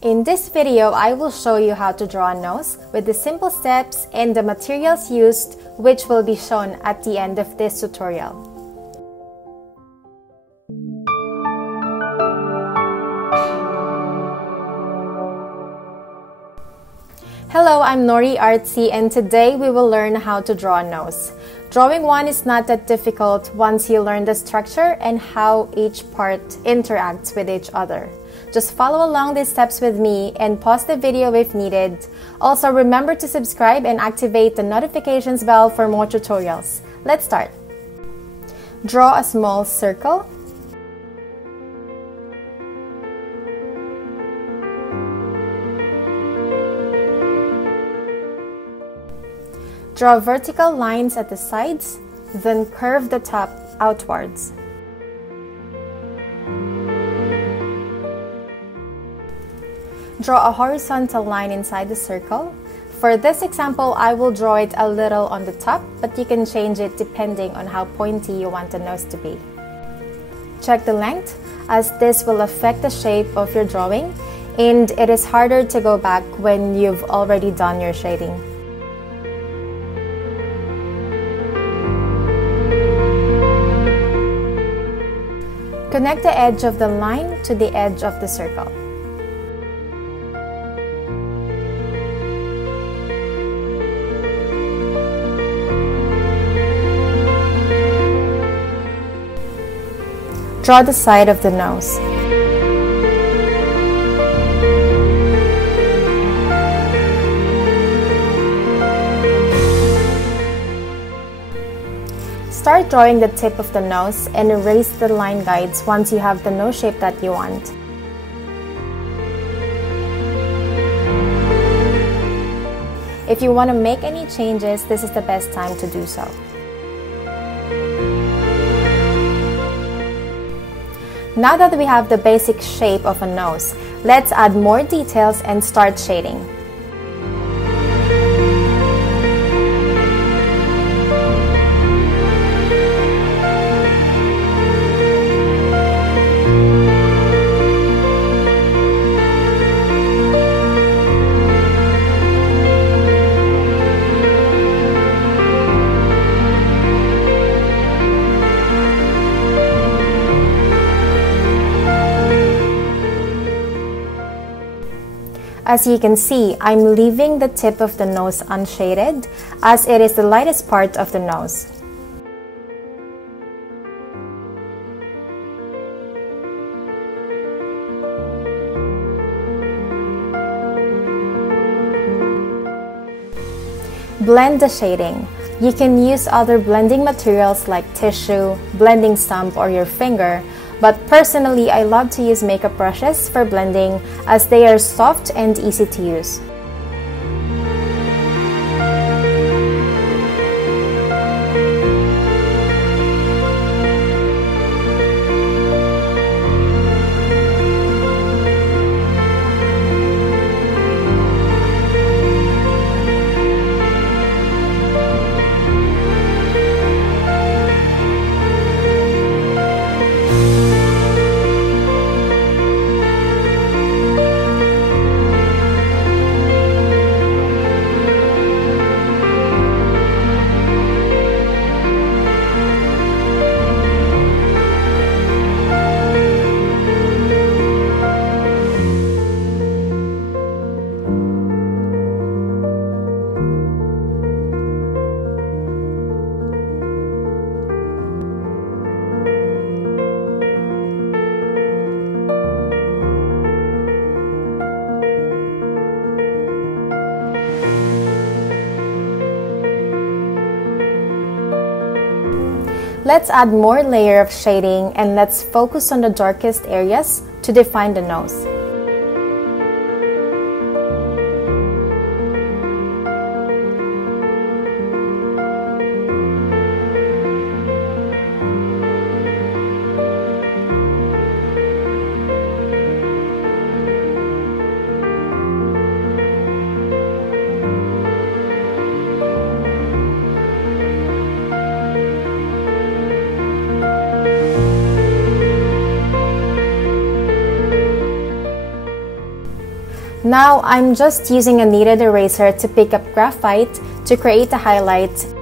In this video, I will show you how to draw a nose with the simple steps and the materials used, which will be shown at the end of this tutorial. Hello, I'm NoriArtsy, and today we will learn how to draw a nose. Drawing one is not that difficult once you learn the structure and how each part interacts with each other. Just follow along these steps with me and pause the video if needed. Also, remember to subscribe and activate the notifications bell for more tutorials. Let's start. Draw a small circle. Draw vertical lines at the sides, then curve the top outwards. Draw a horizontal line inside the circle. For this example, I will draw it a little on the top, but you can change it depending on how pointy you want the nose to be. Check the length, as this will affect the shape of your drawing, and it is harder to go back when you've already done your shading. Connect the edge of the line to the edge of the circle. Draw the side of the nose. Start drawing the tip of the nose and erase the line guides once you have the nose shape that you want. If you want to make any changes, this is the best time to do so. Now that we have the basic shape of a nose, let's add more details and start shading. As you can see, I'm leaving the tip of the nose unshaded, as it is the lightest part of the nose. Blend the shading. You can use other blending materials like tissue, blending stump, or your finger, but personally I love to use makeup brushes for blending as they are soft and easy to use. Let's add more layer of shading and let's focus on the darkest areas to define the nose. Now I'm just using a kneaded eraser to pick up graphite to create a highlight.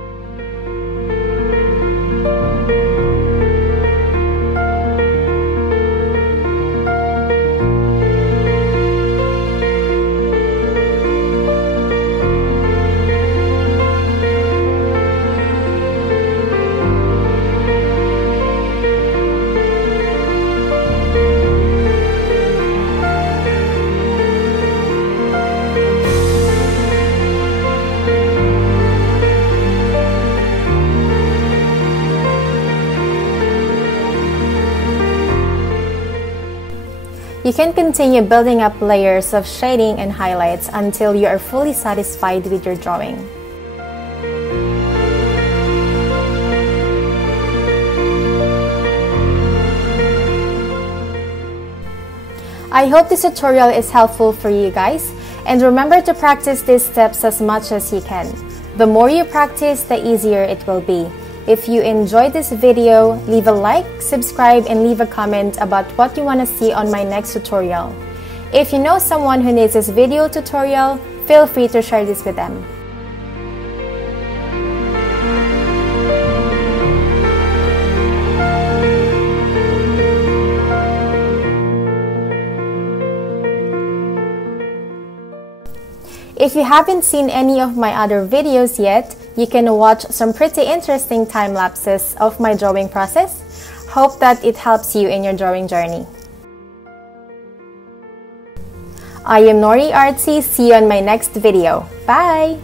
You can continue building up layers of shading and highlights until you are fully satisfied with your drawing. I hope this tutorial is helpful for you guys, and remember to practice these steps as much as you can. The more you practice, the easier it will be. If you enjoyed this video, leave a like, subscribe, and leave a comment about what you want to see on my next tutorial. If you know someone who needs this video tutorial, feel free to share this with them. If you haven't seen any of my other videos yet, you can watch some pretty interesting time lapses of my drawing process. Hope that it helps you in your drawing journey. I am NoriArtsy. See you on my next video. Bye!